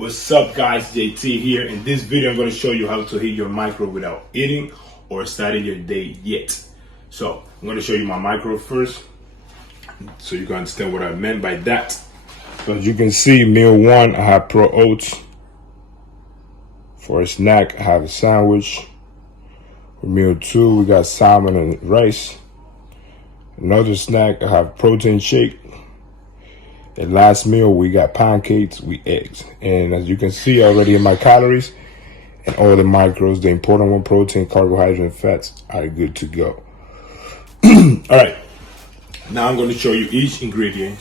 What's up guys, JT here. In this video I'm going to show you how to heat your microwave without eating or starting your day yet. So I'm going to show you my microwave first so you can understand what I meant by that. So as you can see, meal one I have pro oats. For a snack I have a sandwich. For meal two we got salmon and rice. Another snack I have protein shake. And last meal we got pancakes with eggs. And as you can see already in my calories and all the macros, the important one, protein, carbohydrates, and fats, are good to go. Alright, now I'm going to show you each ingredient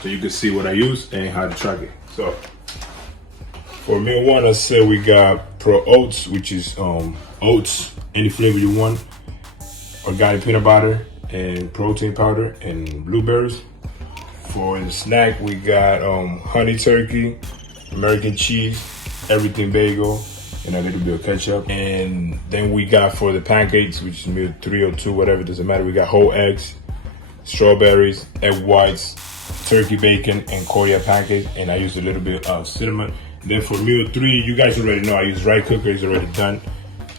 so you can see what I use and how to track it. So for meal one, I said we got pro oats, which is oats, any flavor you want, organic peanut butter, and protein powder, and blueberries. For the snack, we got honey turkey, American cheese, everything bagel, and a little bit of ketchup. And then we got for the pancakes, which is meal 3 or 2, whatever, doesn't matter. We got whole eggs, strawberries, egg whites, turkey bacon, and Korea pancakes. And I use a little bit of cinnamon. Then for meal 3, you guys already know I use rice cooker. It's already done.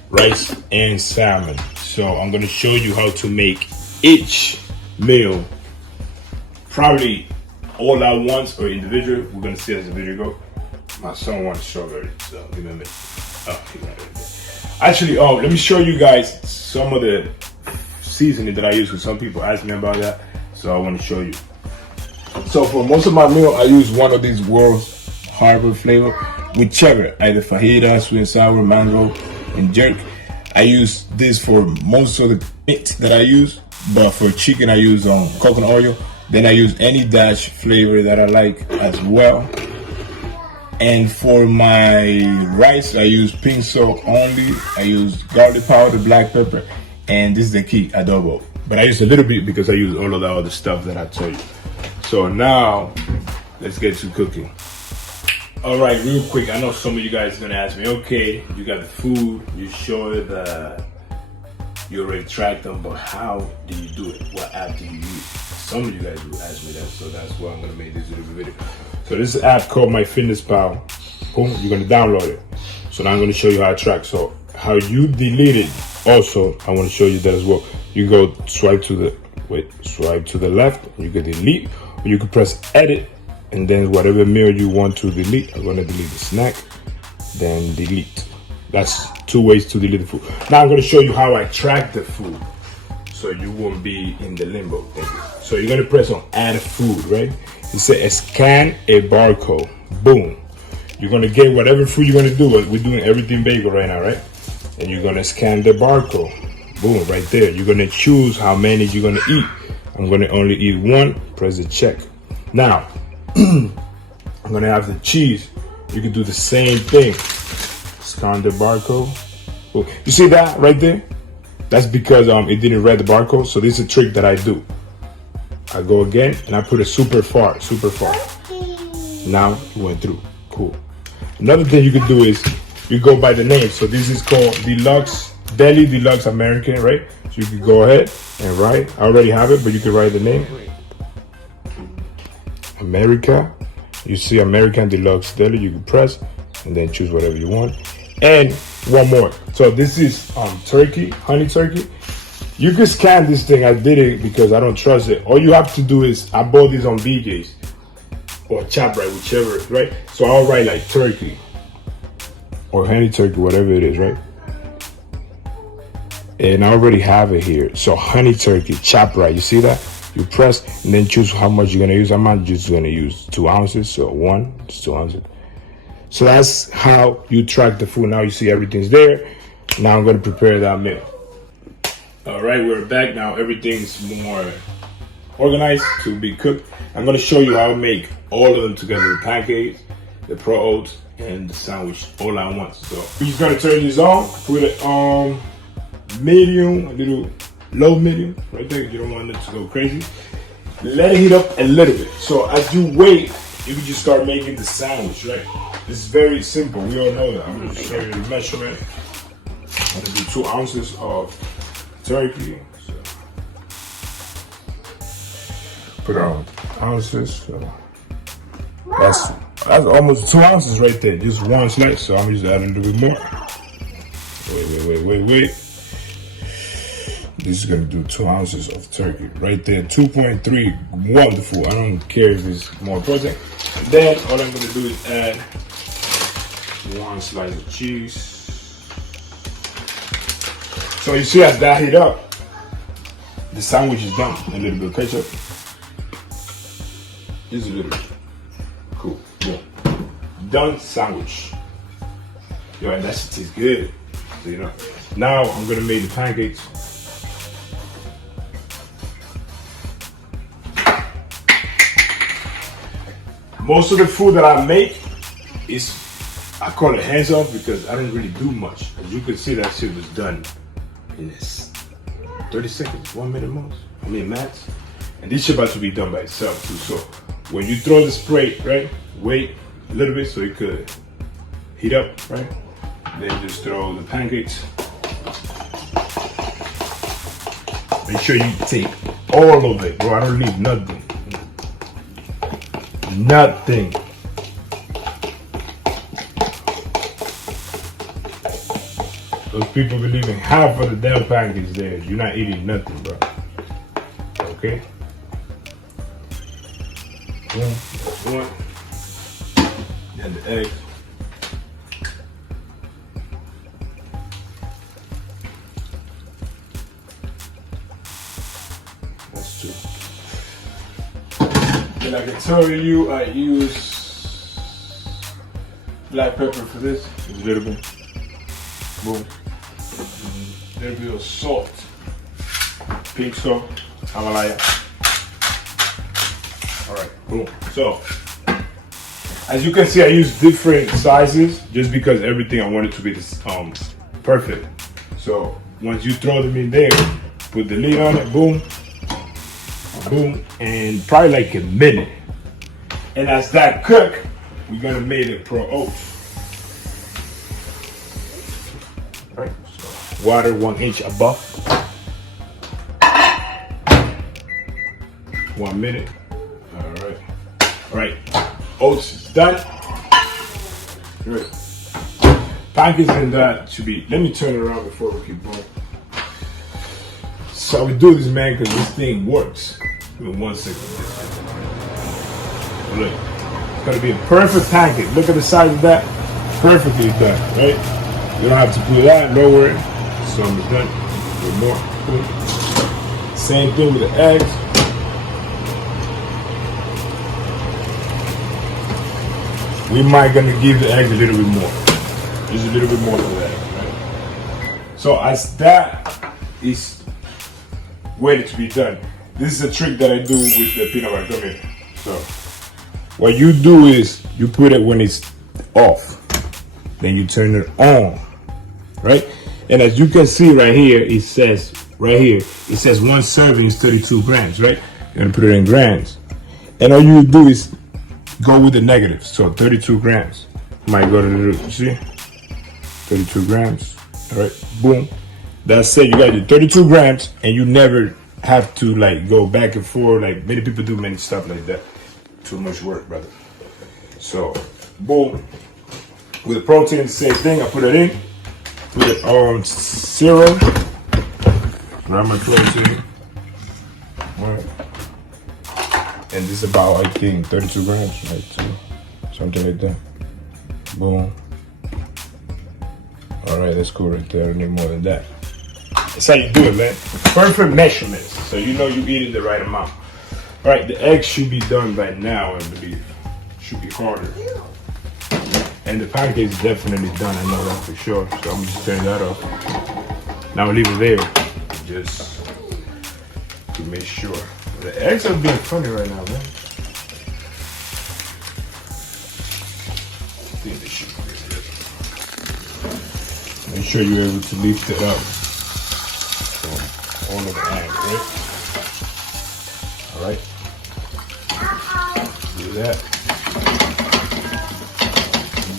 Rice and salmon. So I'm gonna show you how to make each meal. Probably all at once or individual. We're gonna see as the video go. My son wants strawberry, so give me a minute. Oh, he got it. Actually, let me show you guys some of the seasoning that I use, because some people ask me about that, so I want to show you. So for most of my meal, I use one of these World's Harbor flavor, whichever, either fajita, sweet and sour, mango, and jerk. I use this for most of the meat that I use, but for chicken I use coconut oil. Then I use any dash flavor that I like as well. And for my rice, I use pink salt only. I use garlic powder, black pepper, and this is the key, adobo. But I use a little bit because I use all of the other stuff that I told you. So now, let's get to cooking. All right, real quick, I know some of you guys are gonna ask me, okay, you got the food, you sure that you already tracked them, but how do you do it? What app do you use? Some of you guys will ask me that, so that's why I'm gonna make this little video. So this is an app called MyFitnessPal. Boom, you're gonna download it. So now I'm gonna show you how I track. So how you delete it, also, I wanna show you that as well. You go swipe to the left, you can delete, or you can press edit, and then whatever meal you want to delete, I'm gonna delete the snack, then delete. That's 2 ways to delete the food. Now I'm gonna show you how I track the food, so you won't be in the limbo thing. So you're gonna press on add food, right? It says scan a barcode. Boom. You're gonna get whatever food you're gonna do. We're doing everything bagel right now, right? And you're gonna scan the barcode. Boom, right there. You're gonna choose how many you're gonna eat. I'm gonna only eat one. Press the check. Now, I'm gonna have the cheese. You can do the same thing. Scan the barcode. Boom. You see that right there? That's because it didn't read the barcode. So this is a trick that I do. I go again and I put it super far. Now it went through. Cool. Another thing you can do is you go by the name. So this is called Deluxe Deli Deluxe American, right? So you can go ahead and write. I already have it, but you can write the name. America. You see American Deluxe Deli. You can press and then choose whatever you want. And one more. So this is turkey, honey turkey. You can scan this thing. I did it because I don't trust it. All you have to do is, I bought this on BJ's or ShopRite, whichever, right? So I'll write like turkey or honey turkey, whatever it is, right? And I already have it here. So honey turkey, ShopRite, you see that? You press and then choose how much you're gonna use. I'm not just gonna use 2 ounces, so it's 2 ounces. So that's how you track the food. Now you see everything's there. Now I'm gonna prepare that meal. All right, we're back now. Everything's more organized to be cooked. I'm gonna show you how to make all of them together: the pancakes, the pro oats, and the sandwich all at once. So we're just gonna turn this on, put it on medium, a little low medium, right there. You don't want it to go crazy. Let it heat up a little bit. So as you wait, you can just start making the sandwich, right? This is very simple. We all know that. I'm gonna show you the measurement. I'm gonna do 2 ounces of turkey. So put on ounces. So that's That's almost 2 ounces right there. Just one slice. So I'm just adding a little bit more. Wait. This is gonna do 2 ounces of turkey right there. 2.3. Wonderful. I don't care if it's more protein. And then all I'm gonna do is add one slice of cheese. So you see, as that heat up, the sandwich is done. A little bit of ketchup. Just a little bit. Cool. Yeah. Done sandwich. Yo, and that shit tastes good. So, you know. Now I'm gonna make the pancakes. Most of the food that I make is, I call it hands off because I didn't really do much. As you can see, that shit was done in this 30 seconds, 1 minute most. I mean, max. And this shit about to be done by itself too. So when you throw the spray, right, wait a little bit so it could heat up, right? Then just throw the pancakes. Make sure you take all of it, bro. I don't leave nothing. Nothing. Those people be leaving half of the damn pancakes there. You're not eating nothing, bro. Okay? One. And the egg. That's two. And I can tell you, I use black pepper for this. A little bit. Boom. A little bit of salt. Pink salt. Himalaya. Alright, boom. So, as you can see, I use different sizes just because everything I want it to be perfect. So, once you throw them in there, put the lid on it, boom. Boom, and probably like a minute. And as that cook, we're gonna make it pro oats. Right, so water 1 inch above. 1 minute. All right. Oats is done. Good. Pancakes and that should be. Let me turn it around before we keep going. So we do this, man, because this thing works. Give me 1 second. Look, it's gonna be a perfect pancake. Look at the size of that. Perfectly done, right? You don't have to put that, don't worry. So it's done. With more. Cool. Same thing with the eggs. We might gonna give the eggs a little bit more. Just a little bit more than that, right? So as that is ready to be done, this is a trick that I do with the peanut butter. Come here. So what you do is you put it when it's off, then you turn it on, right? And as you can see right here, it says right here, it says 1 serving is 32 grams, right? You're gonna put it in grams, and all you do is go with the negative. So 32 grams. Might go to the, you see? 32 grams. All right, boom. That's it. You got your 32 grams, and you never have to like go back and forth like many people do, many stuff like that. Too much work, brother. So, boom. With the protein, same thing. I put it in. Put it on zero. Grab my protein. All right. And this is about, I think, 32 grams, right? Something like that. Boom. All right, that's cool right there. I don't need more than that. That's how you do it, man. Perfect measurements, so you know you're eating the right amount. All right, the eggs should be done by now, I believe. Should be harder. And the pancakes is definitely done, I know that for sure. So I'm just turning that off. Now I'll leave it there, just to make sure. The eggs are being funny right now, man. I think they should be good. Make sure you're able to lift it up. So, all of the eggs, right? Alright. Do that.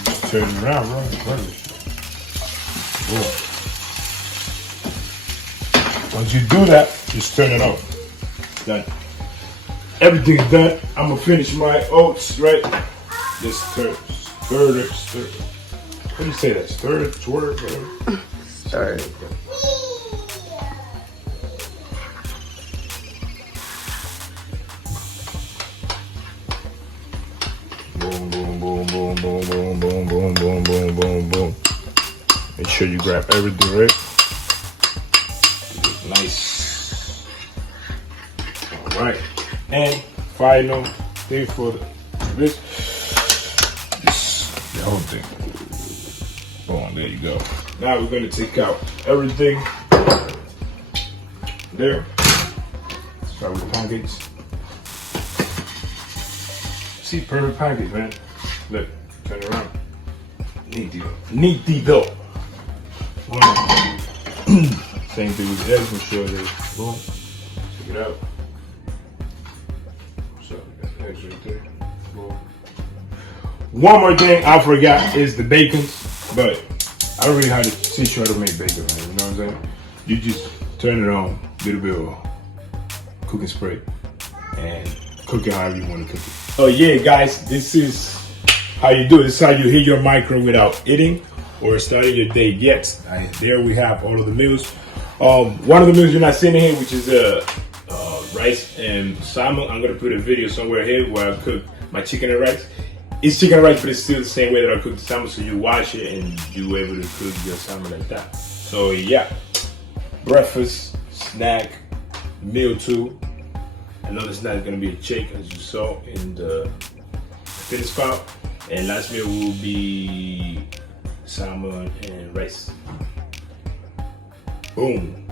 Just turn it around, right? Boom. Once you do that, just turn it off. Done. Everything's done. I'm gonna finish my oats, right? Just stir. What do you say that? Stir, twirl, whatever. Stir. Boom, boom, boom, boom, boom, boom, boom, boom, boom, boom, boom, boom. Make sure you grab everything right. Nice. All right. And final thing for this, the whole thing. Boom, there you go. Now we're gonna take out everything. There. Start with pancakes. See, perfect pancakes, man. Look, turn it around. Neat dough. Same thing with the eggs. Make sure they boom. Check it out. So we got the eggs right there. Boom. One more thing I forgot is the bacon, but I don't really have to teach you how to make bacon, man. You know what I'm saying? You just turn it on, little bit of cooking spray, and cook it however you want to cook it. Oh yeah, guys, this is how you do it. This is how you hit your micro without eating or starting your day yet. There we have all of the meals. One of the meals you're not seeing here, which is rice and salmon. I'm gonna put a video somewhere here where I cook my chicken and rice. It's chicken and rice, but it's still the same way that I cook the salmon. So you wash it and you're able to cook your salmon like that. So yeah, breakfast, snack, meal too. Another snack is gonna be a shake, as you saw in the fitness spot. And last meal will be salmon and rice. Boom.